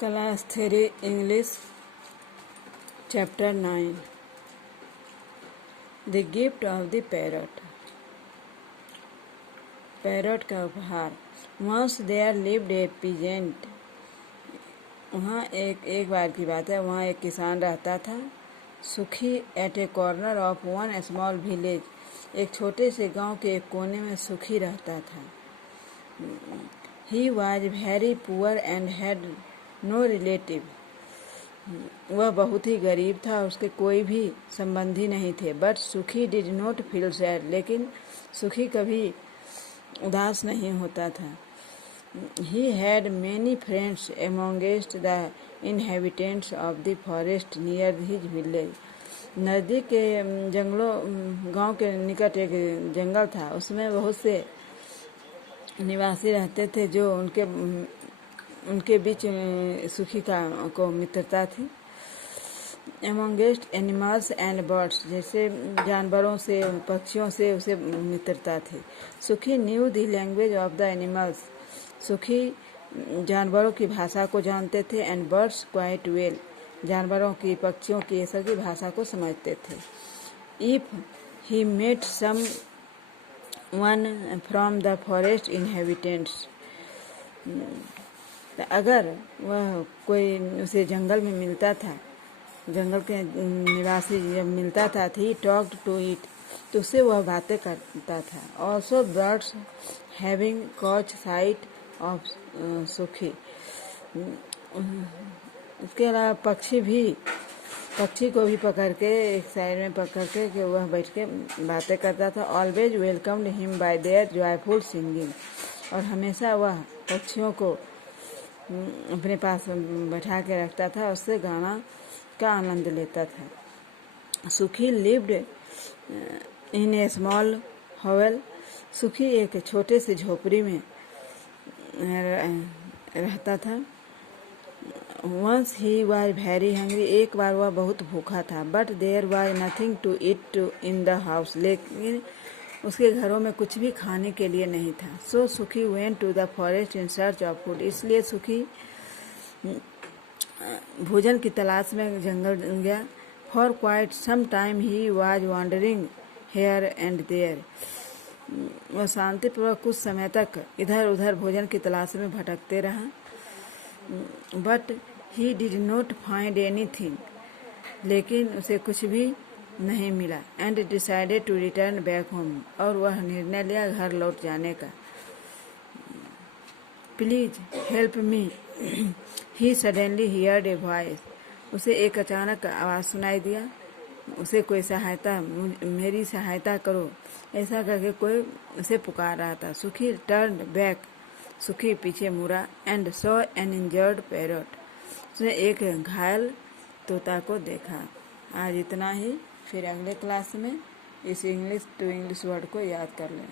Class 3 English chapter 9 the gift of the parrot. Parrot का उपहार। Once there lived a peasant. वहाँ एक बार की बात है, वहाँ एक किसान रहता था। Sukhi at a corner of one small village. एक छोटे से गांव के एक कोने में सुखी रहता था। He was very poor and had no relative. वह बहुत ही गरीब था, उसके कोई भी संबंधी नहीं थे। बट सुखी डिड नॉट फील सैड। लेकिन सुखी कभी उदास नहीं होता था। He had many friends amongst the inhabitants of the forest near his village. नज़दीक के जंगलों गांव के निकट एक जंगल था, उसमें बहुत से निवासी रहते थे जो उनके बीच सुखी को मित्रता थी। एमोंगेस्ट एनिमल्स एंड बर्ड्स, जैसे जानवरों से पक्षियों से उसे मित्रता थी। सुखी new the language of the animals. सुखी जानवरों की भाषा को जानते थे। एंड बर्ड्स क्वाइट वेल, जानवरों की पक्षियों की ये सब की भाषा को समझते थे। If he met someone from the forest inhabitants, अगर वह कोई उसे जंगल में मिलता था, जंगल के निवासी जब मिलता था, ही टॉक्ड टू इट, तो उससे वह बातें करता था। Also birds having caught sight of Sukhi. उसके अलावा पक्षी को भी पकड़ के एक साइड में पकड़ के कि वह बैठ के बातें करता था। Always welcomed him by there joyful singing, और हमेशा वह पक्षियों को अपने पास बैठा के रखता था, उससे गाना का आनंद लेता था। Sukhi lived in a small hovel. Sukhi एक छोटे से झोपड़ी में रहता था। Once he was very hungry. एक बार वह बहुत भूखा था। But there was nothing to eat in the house. लेकिन उसके घरों में कुछ भी खाने के लिए नहीं था। So Sukhi went to the forest in search of food. इसलिए सुखी भोजन की तलाश में जंगल गया। For quite some time he was wandering here and there. वह शांतिपूर्वक कुछ समय तक इधर उधर भोजन की तलाश में भटकते रहा। But he did not find anything, लेकिन उसे कुछ भी नहीं मिला। And decided to return back home, और वह निर्णय लिया घर लौट जाने का। Please help me, he suddenly heard a voice. उसे एक अचानक आवाज़ सुनाई दिया। उसे कोई सहायता, मेरी सहायता करो, ऐसा करके कोई उसे पुकार रहा था। सुखी टर्न बैक। सुखी पीछे मुड़ा। And saw an injured parrot. उसने एक घायल तोता को देखा। आज इतना ही। फिर अगले क्लास में इस इंग्लिश टू इंग्लिश वर्ड को याद कर लें।